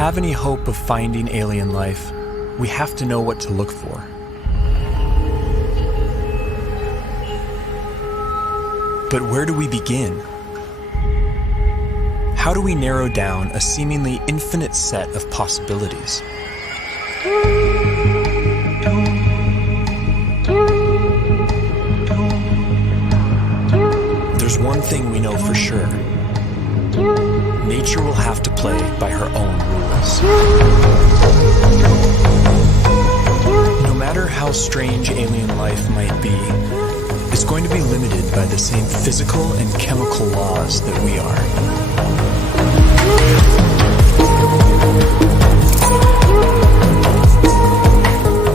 have any hope of finding alien life, we have to know what to look for. But where do we begin? How do we narrow down a seemingly infinite set of possibilities? There's one thing we know for sure. Nature will have to play by her own rules. No matter how strange alien life might be, it's going to be limited by the same physical and chemical laws that we are.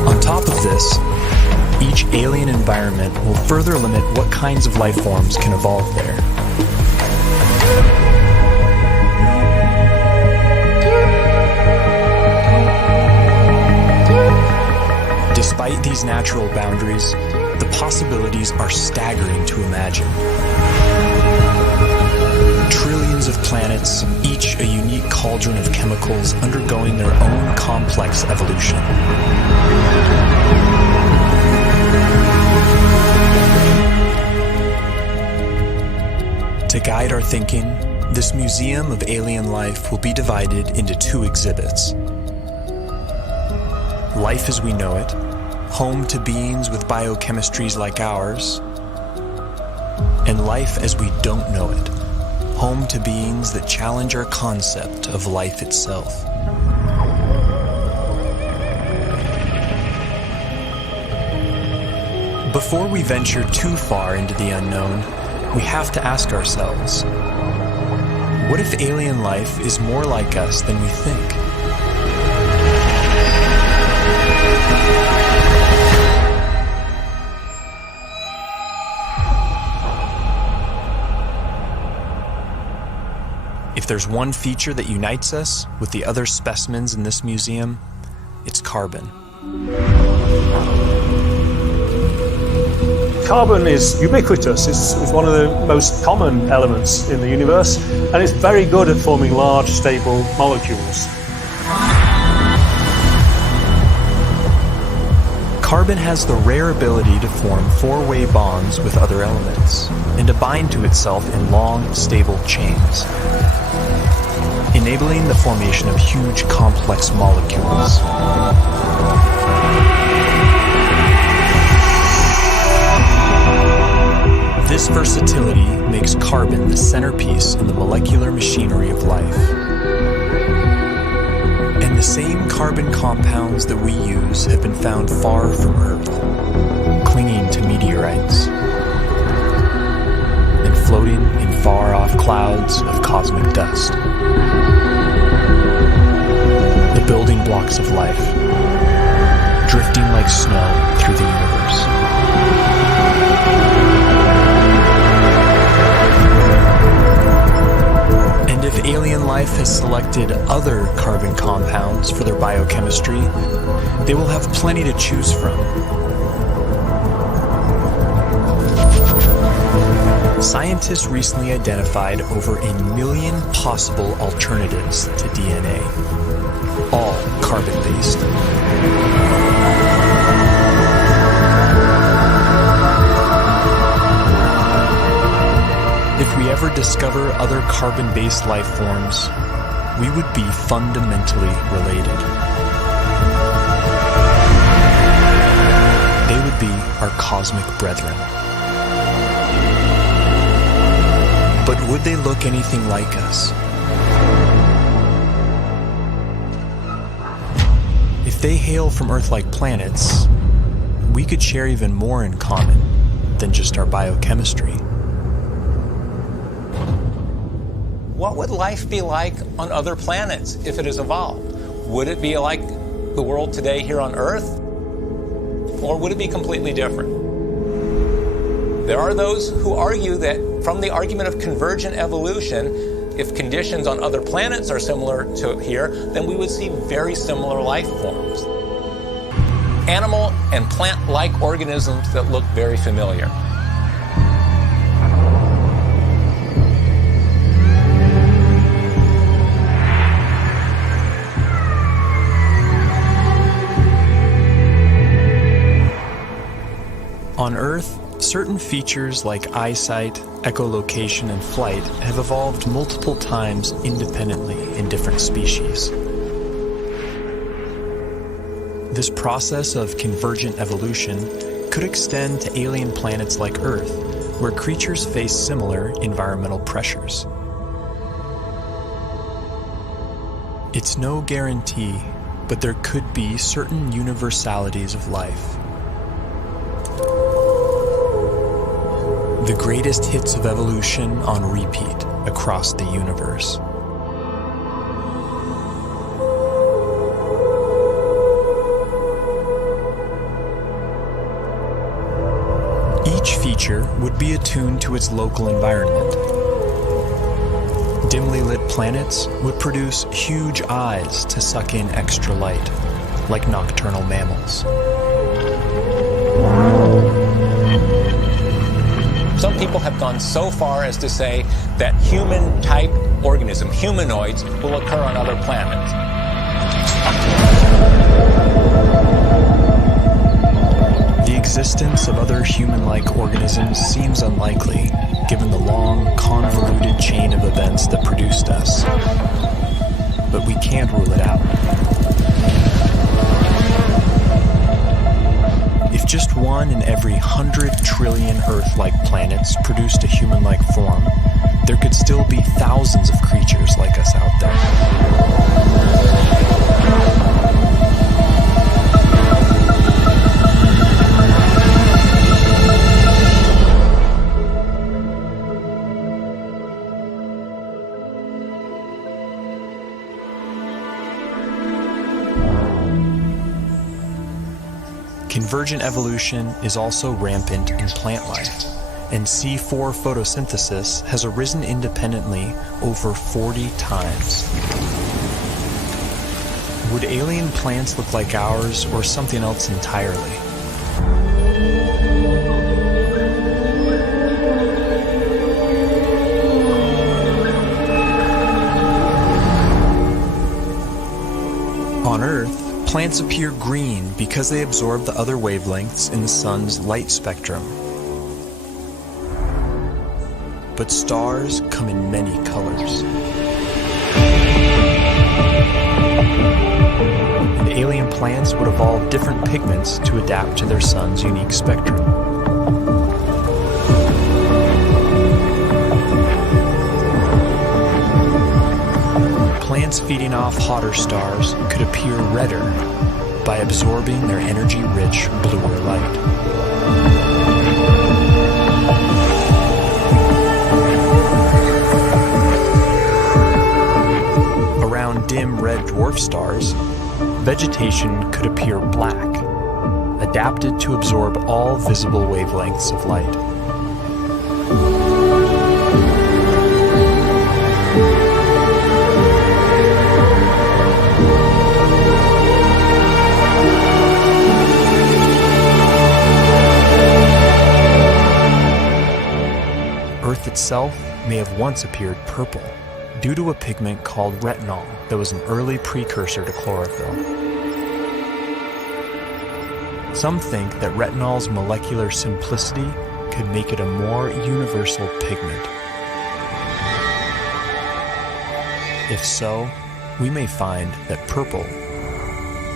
On top of this, each alien environment will further limit what kinds of life forms can evolve there. Despite these natural boundaries, the possibilities are staggering to imagine. Trillions of planets, each a unique cauldron of chemicals undergoing their own complex evolution. To guide our thinking, this museum of alien life will be divided into two exhibits. Life as we know it, home to beings with biochemistries like ours, and life as we don't know it, home to beings that challenge our concept of life itself. Before we venture too far into the unknown, we have to ask ourselves, what if alien life is more like us than we think? If there's one feature that unites us with the other specimens in this museum, it's carbon. Carbon is ubiquitous. It's one of the most common elements in the universe, and it's very good at forming large, stable molecules. Carbon has the rare ability to form four-way bonds with other elements and to bind to itself in long, stable chains, enabling the formation of huge, complex molecules. This versatility makes carbon the centerpiece in the molecular machinery of life. And the same carbon compounds that we use have been found far from Earth, clinging to meteorites and floating in far-off clouds of cosmic dust. The building blocks of life, drifting like snow through the universe. And if alien life has selected other carbon compounds for their biochemistry, they will have plenty to choose from. Scientists recently identified over 1 million possible alternatives to DNA, all carbon-based. If we ever discover other carbon-based life forms, we would be fundamentally related. They would be our cosmic brethren. But would they look anything like us? If they hail from Earth-like planets, we could share even more in common than just our biochemistry. What would life be like on other planets if it has evolved? Would it be like the world today here on Earth? Or would it be completely different? There are those who argue that from the argument of convergent evolution, if conditions on other planets are similar to here, then we would see very similar life forms. Animal and plant-like organisms that look very familiar. On Earth, certain features like eyesight, echolocation, and flight have evolved multiple times independently in different species. This process of convergent evolution could extend to alien planets like Earth, where creatures face similar environmental pressures. It's no guarantee, but there could be certain universalities of life. The greatest hits of evolution on repeat across the universe. Each feature would be attuned to its local environment. Dimly lit planets would produce huge eyes to suck in extra light, like nocturnal mammals. Some people have gone so far as to say that human-type organisms, humanoids, will occur on other planets. The existence of other human-like organisms seems unlikely, given the long, convoluted chain of events that produced us. But we can't rule it out. If just one in every 100 trillion Earth-like planets produced a human-like form, there could still be thousands of creatures like us out there. Convergent evolution is also rampant in plant life, and C4 photosynthesis has arisen independently over 40 times. Would alien plants look like ours or something else entirely? On Earth, plants appear green because they absorb the other wavelengths in the sun's light spectrum. But stars come in many colors. And alien plants would evolve different pigments to adapt to their sun's unique spectrum. Plants feeding off hotter stars could appear redder by absorbing their energy-rich bluer light. Around dim red dwarf stars, vegetation could appear black, adapted to absorb all visible wavelengths of light. Earth itself may have once appeared purple due to a pigment called retinol that was an early precursor to chlorophyll. Some think that retinol's molecular simplicity could make it a more universal pigment. If so, we may find that purple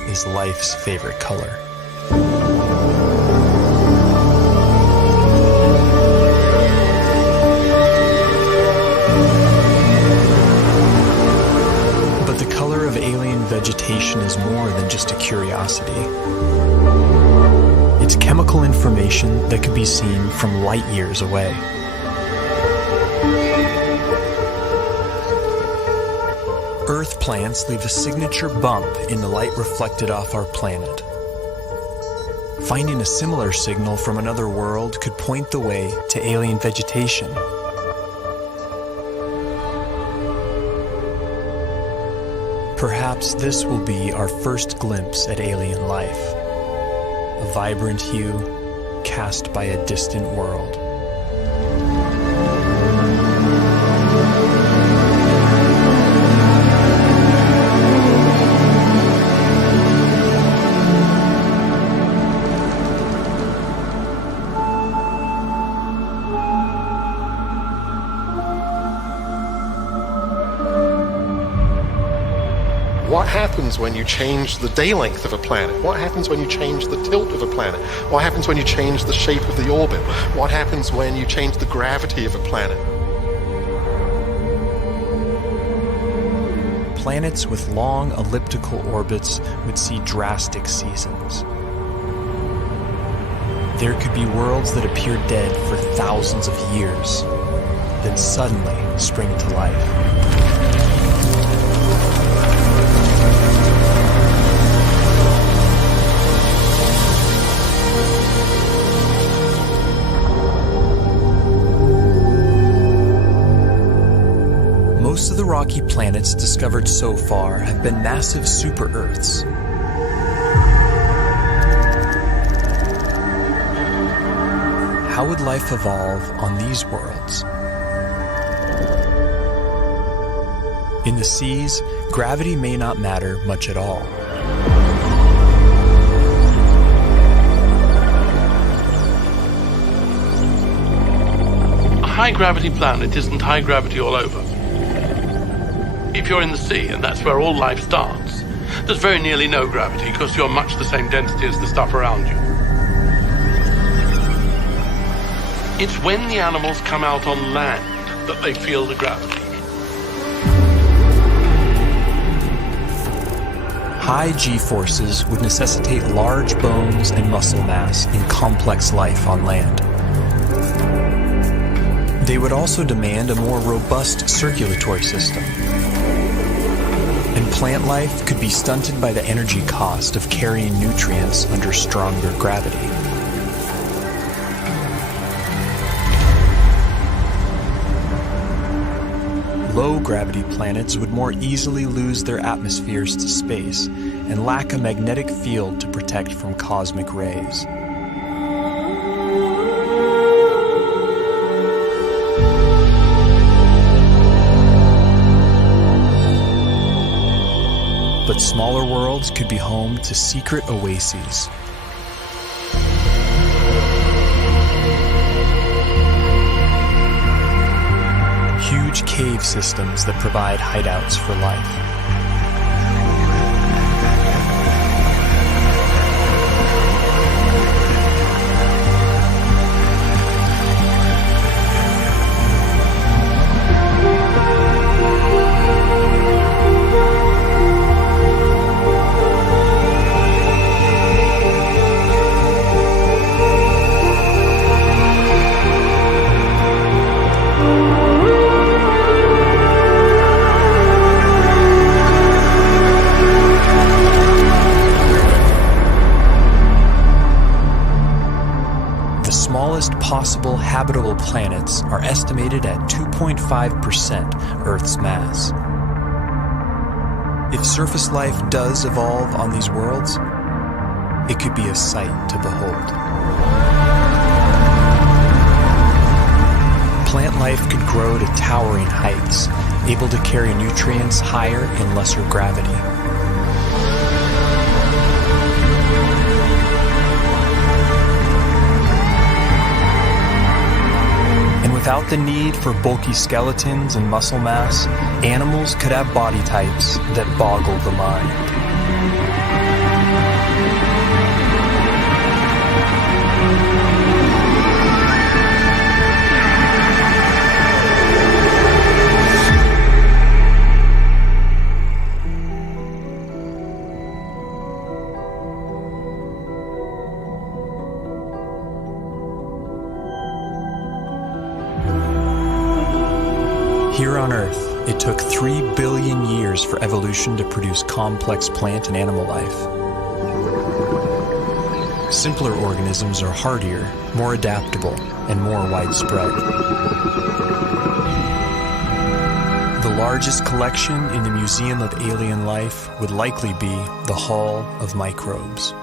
is life's favorite color. Vegetation is more than just a curiosity. It's chemical information that can be seen from light years away. Earth plants leave a signature bump in the light reflected off our planet. Finding a similar signal from another world could point the way to alien vegetation. Perhaps this will be our first glimpse at alien life, a vibrant hue cast by a distant world. What happens when you change the day length of a planet? What happens when you change the tilt of a planet? What happens when you change the shape of the orbit? What happens when you change the gravity of a planet? Planets with long elliptical orbits would see drastic seasons. There could be worlds that appear dead for thousands of years, then suddenly spring to life. Most of the rocky planets discovered so far have been massive super-Earths. How would life evolve on these worlds? In the seas, gravity may not matter much at all. A high-gravity planet isn't high gravity all over. If you're in the sea, and that's where all life starts, there's very nearly no gravity because you're much the same density as the stuff around you. It's when the animals come out on land that they feel the gravity. High G-forces would necessitate large bones and muscle mass in complex life on land. They would also demand a more robust circulatory system. And plant life could be stunted by the energy cost of carrying nutrients under stronger gravity. Low-gravity planets would more easily lose their atmospheres to space and lack a magnetic field to protect from cosmic rays. But smaller worlds could be home to secret oases. Huge cave systems that provide hideouts for life. Possible habitable planets are estimated at 2.5% Earth's mass. If surface life does evolve on these worlds, it could be a sight to behold. Plant life could grow to towering heights, able to carry nutrients higher in lesser gravity. Without the need for bulky skeletons and muscle mass, animals could have body types that boggle the mind. Here on Earth, it took 3 billion years for evolution to produce complex plant and animal life. Simpler organisms are hardier, more adaptable, and more widespread. The largest collection in the Museum of Alien Life would likely be the Hall of Microbes.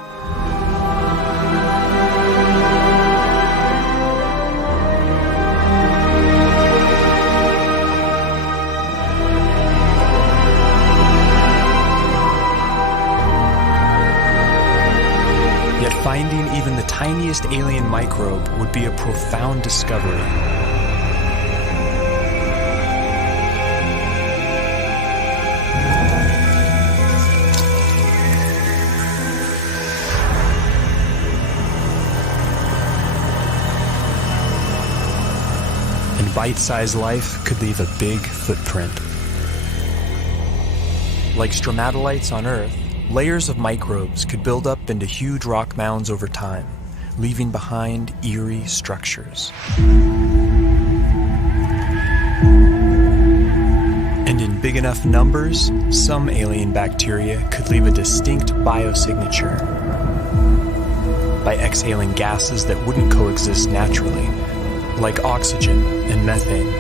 Yet finding even the tiniest alien microbe would be a profound discovery. bite-sized life could leave a big footprint. Like stromatolites on Earth, layers of microbes could build up into huge rock mounds over time, leaving behind eerie structures. And in big enough numbers, some alien bacteria could leave a distinct biosignature by exhaling gases that wouldn't coexist naturally, like oxygen and methane.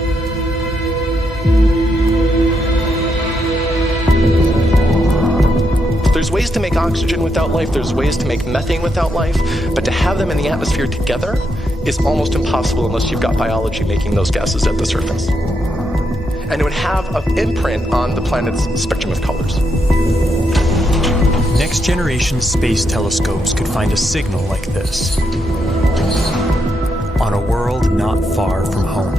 There's ways to make oxygen without life, there's ways to make methane without life, but to have them in the atmosphere together is almost impossible unless you've got biology making those gases at the surface. And it would have an imprint on the planet's spectrum of colors. Next-generation space telescopes could find a signal like this on a world not far from home.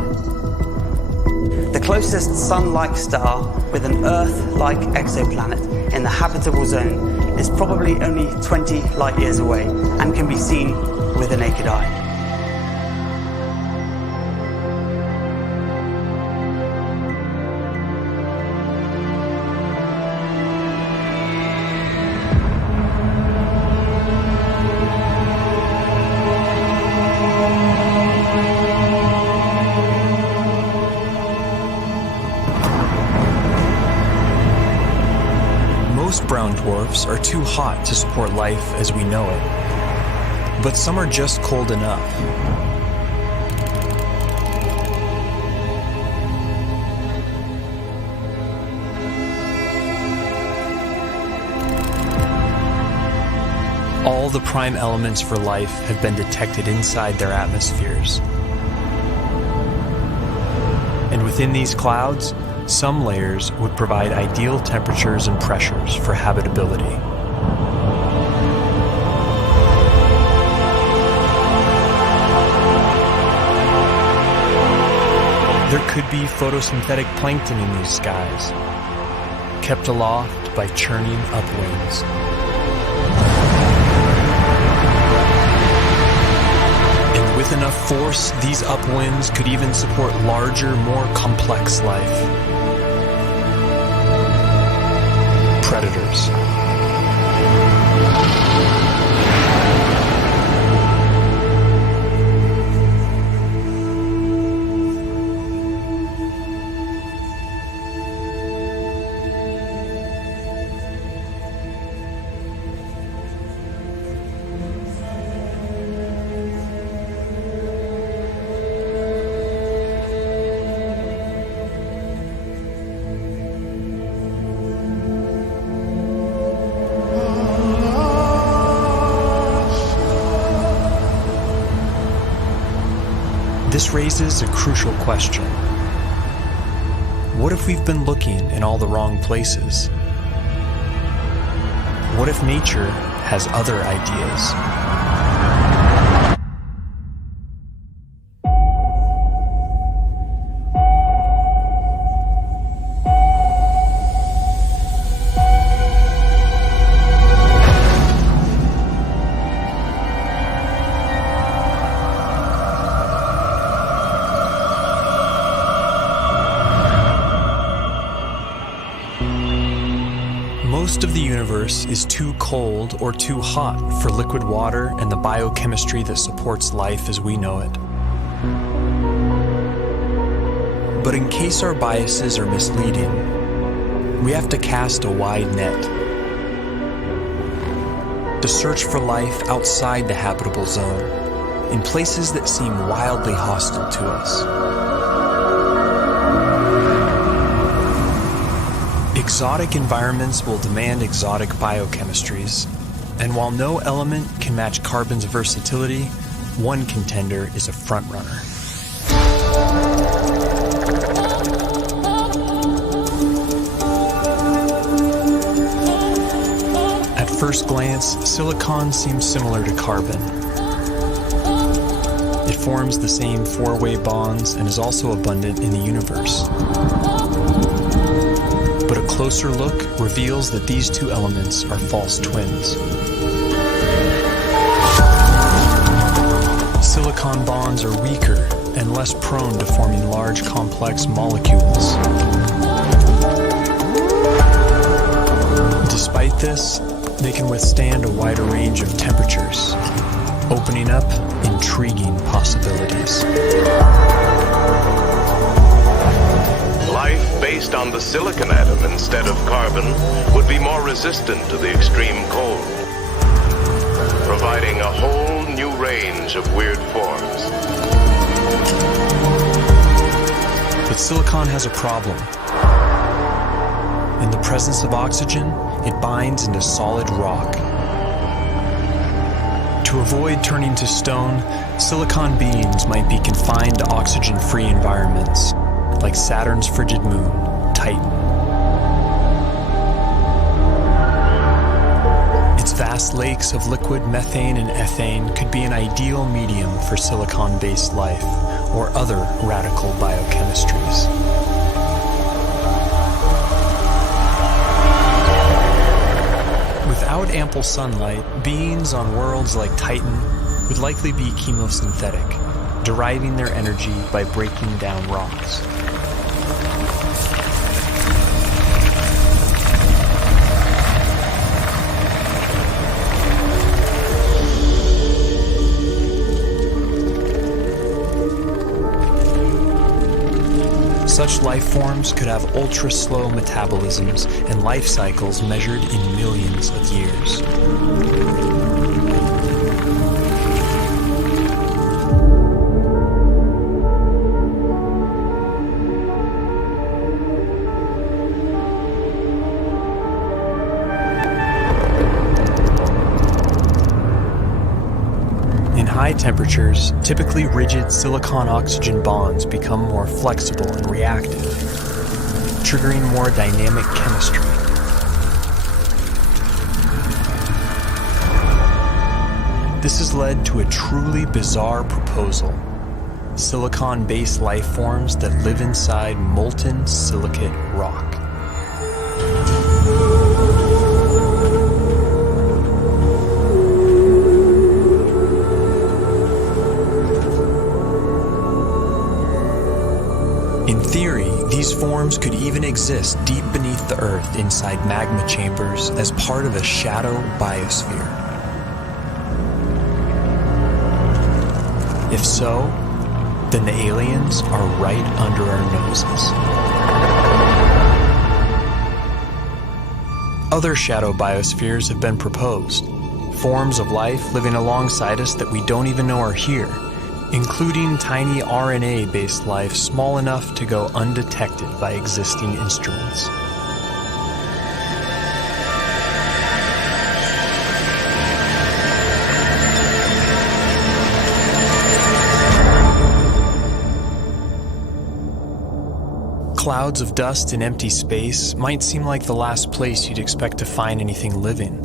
The closest Sun-like star with an Earth-like exoplanet in the habitable zone is probably only 20 light years away and can be seen with the naked eye. Most brown dwarfs are too hot to support life as we know it, but some are just cold enough. All the prime elements for life have been detected inside their atmospheres. And within these clouds, some layers would provide ideal temperatures and pressures for habitability. There could be photosynthetic plankton in these skies, kept aloft by churning upwinds. And with enough force, these upwinds could even support larger, more complex life. Predators. This raises a crucial question. What if we've been looking in all the wrong places? What if nature has other ideas? Most of the universe is too cold or too hot for liquid water and the biochemistry that supports life as we know it. But in case our biases are misleading, we have to cast a wide net to search for life outside the habitable zone, in places that seem wildly hostile to us. Exotic environments will demand exotic biochemistries, and while no element can match carbon's versatility, one contender is a frontrunner. At first glance, silicon seems similar to carbon. It forms the same four-way bonds and is also abundant in the universe. But a closer look reveals that these two elements are false twins. Silicon bonds are weaker and less prone to forming large, complex molecules. Despite this, they can withstand a wider range of temperatures, opening up intriguing possibilities. Life based on the silicon atom instead of carbon would be more resistant to the extreme cold, providing a whole new range of weird forms. But silicon has a problem. In the presence of oxygen, it binds into solid rock. To avoid turning to stone, silicon beings might be confined to oxygen-free environments, like Saturn's frigid moon, Titan. Its vast lakes of liquid methane and ethane could be an ideal medium for silicon-based life or other radical biochemistries. Without ample sunlight, beings on worlds like Titan would likely be chemosynthetic, deriving their energy by breaking down rocks. Such life forms could have ultra-slow metabolisms and life cycles measured in millions of years. High temperatures, typically rigid silicon-oxygen bonds become more flexible and reactive, triggering more dynamic chemistry. This has led to a truly bizarre proposal: silicon-based life forms that live inside molten silicate rock. In theory, these forms could even exist deep beneath the Earth inside magma chambers as part of a shadow biosphere. If so, then the aliens are right under our noses. Other shadow biospheres have been proposed, forms of life living alongside us that we don't even know are here, including tiny RNA-based life small enough to go undetected by existing instruments. Clouds of dust in empty space might seem like the last place you'd expect to find anything living.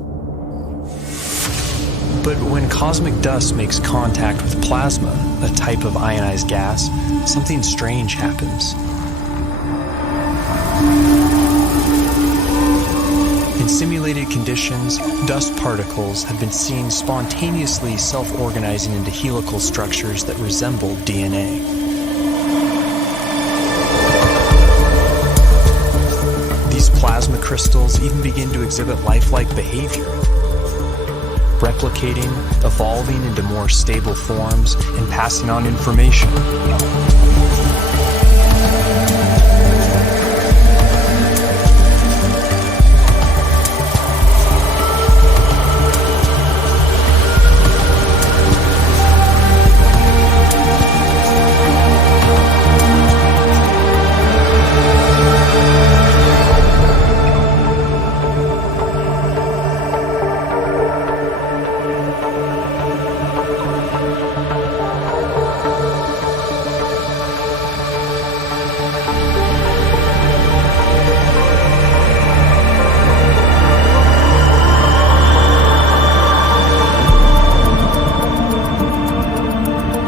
But when cosmic dust makes contact with plasma, a type of ionized gas, something strange happens. In simulated conditions, dust particles have been seen spontaneously self-organizing into helical structures that resemble DNA. These plasma crystals even begin to exhibit lifelike behavior, replicating, evolving into more stable forms, and passing on information.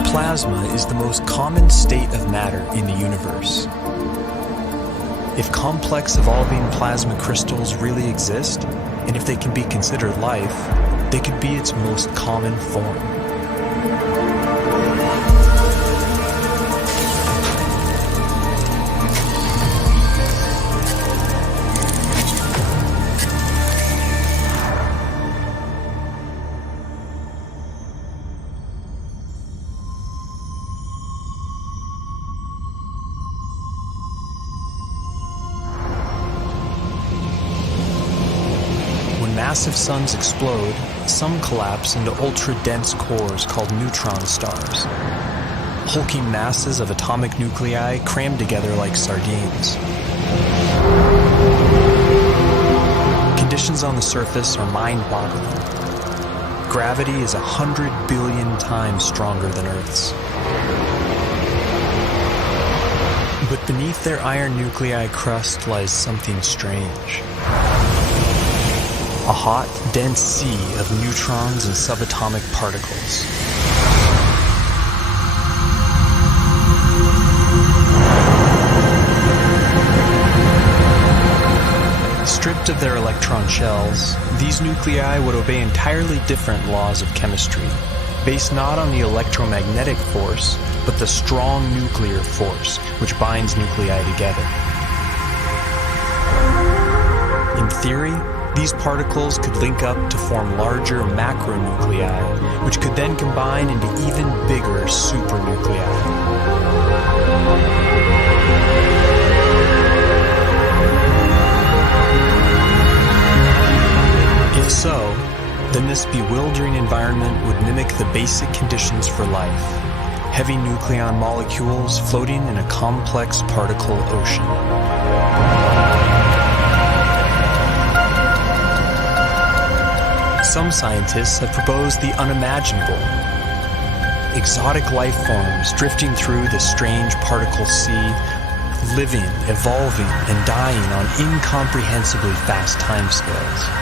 Plasma is the most common state of matter in the universe. If complex evolving plasma crystals really exist, and if they can be considered life, they could be its most common form. massive suns explode, some collapse into ultra-dense cores called neutron stars. Hulking masses of atomic nuclei crammed together like sardines. Conditions on the surface are mind-boggling. Gravity is 100 billion times stronger than Earth's. But beneath their iron nuclei crust lies something strange. A hot, dense sea of neutrons and subatomic particles. Stripped of their electron shells, these nuclei would obey entirely different laws of chemistry, based not on the electromagnetic force, but the strong nuclear force which binds nuclei together. In theory, these particles could link up to form larger macronuclei, which could then combine into even bigger supernuclei. If so, then this bewildering environment would mimic the basic conditions for life: heavy nucleon molecules floating in a complex particle ocean. Some scientists have proposed the unimaginable: exotic life forms drifting through the strange particle sea, living, evolving, and dying on incomprehensibly fast timescales.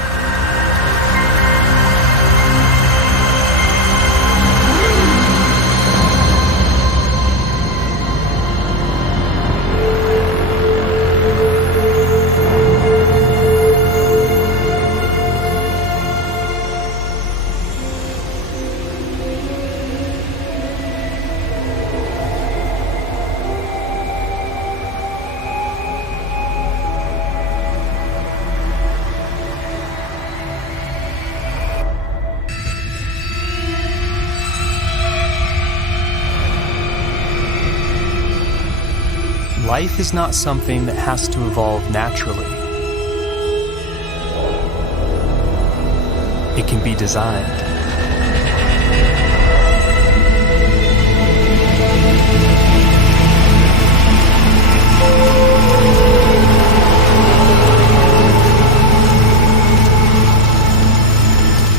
Life is not something that has to evolve naturally. It can be designed.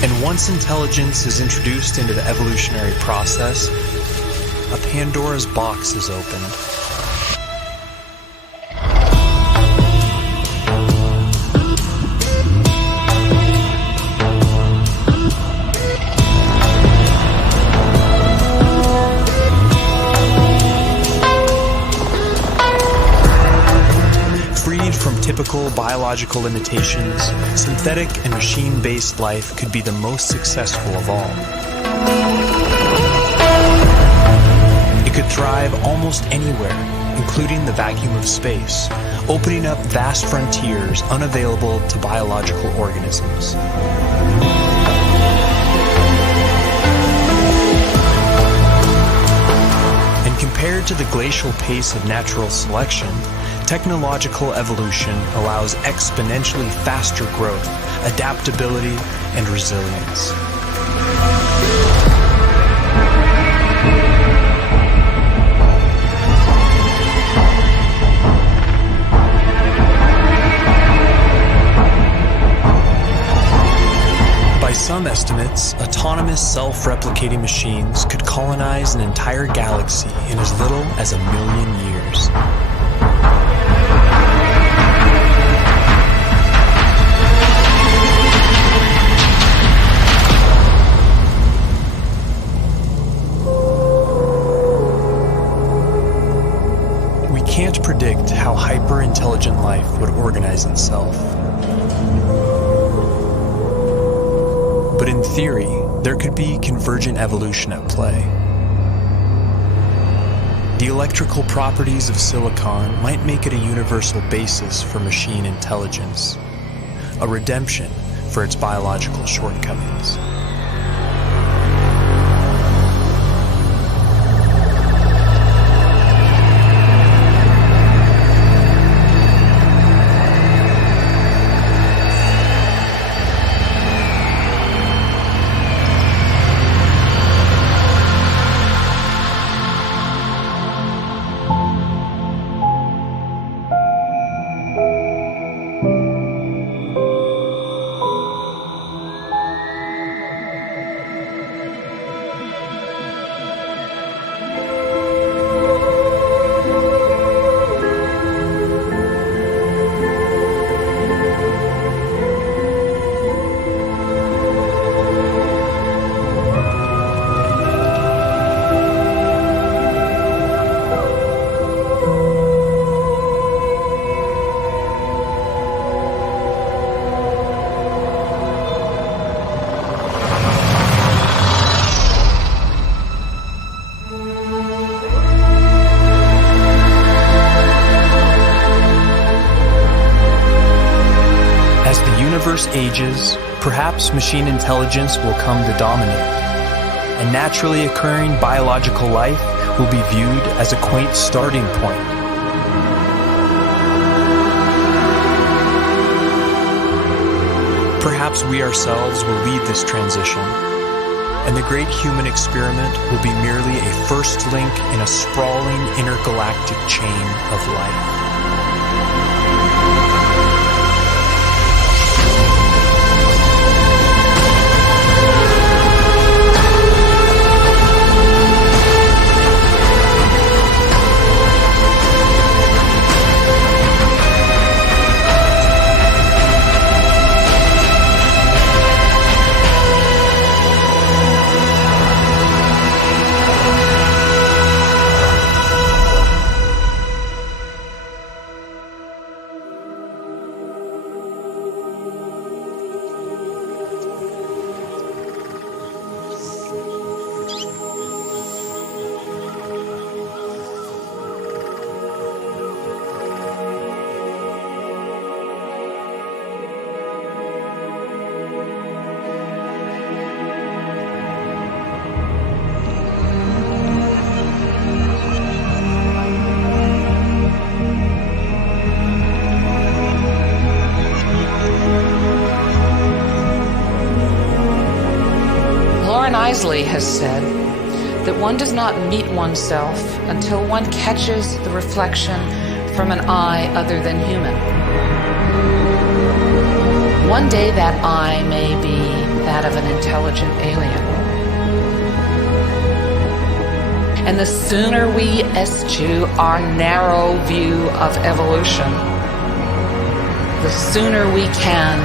And once intelligence is introduced into the evolutionary process, a Pandora's box is opened. Typical biological limitations, synthetic and machine-based life could be the most successful of all. It could thrive almost anywhere, including the vacuum of space, opening up vast frontiers unavailable to biological organisms. And compared to the glacial pace of natural selection, technological evolution allows exponentially faster growth, adaptability, and resilience. By some estimates, autonomous self-replicating machines could colonize an entire galaxy in as little as 1 million years. Can't predict how hyper-intelligent life would organize itself. But in theory, there could be convergent evolution at play. The electrical properties of silicon might make it a universal basis for machine intelligence, a redemption for its biological shortcomings. universe ages, perhaps machine intelligence will come to dominate, and naturally occurring biological life will be viewed as a quaint starting point. Perhaps we ourselves will lead this transition, and the great human experiment will be merely a first link in a sprawling intergalactic chain of life. Has said that one does not meet oneself until one catches the reflection from an eye other than human. One day that eye may be that of an intelligent alien. And the sooner we eschew our narrow view of evolution, the sooner we can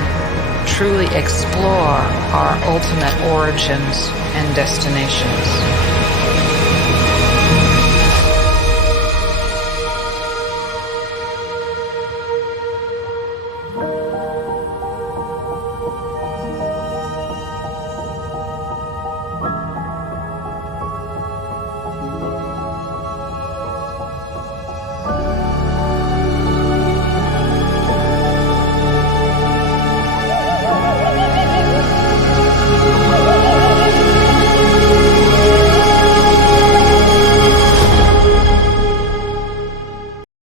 truly explore our ultimate origins and destinations.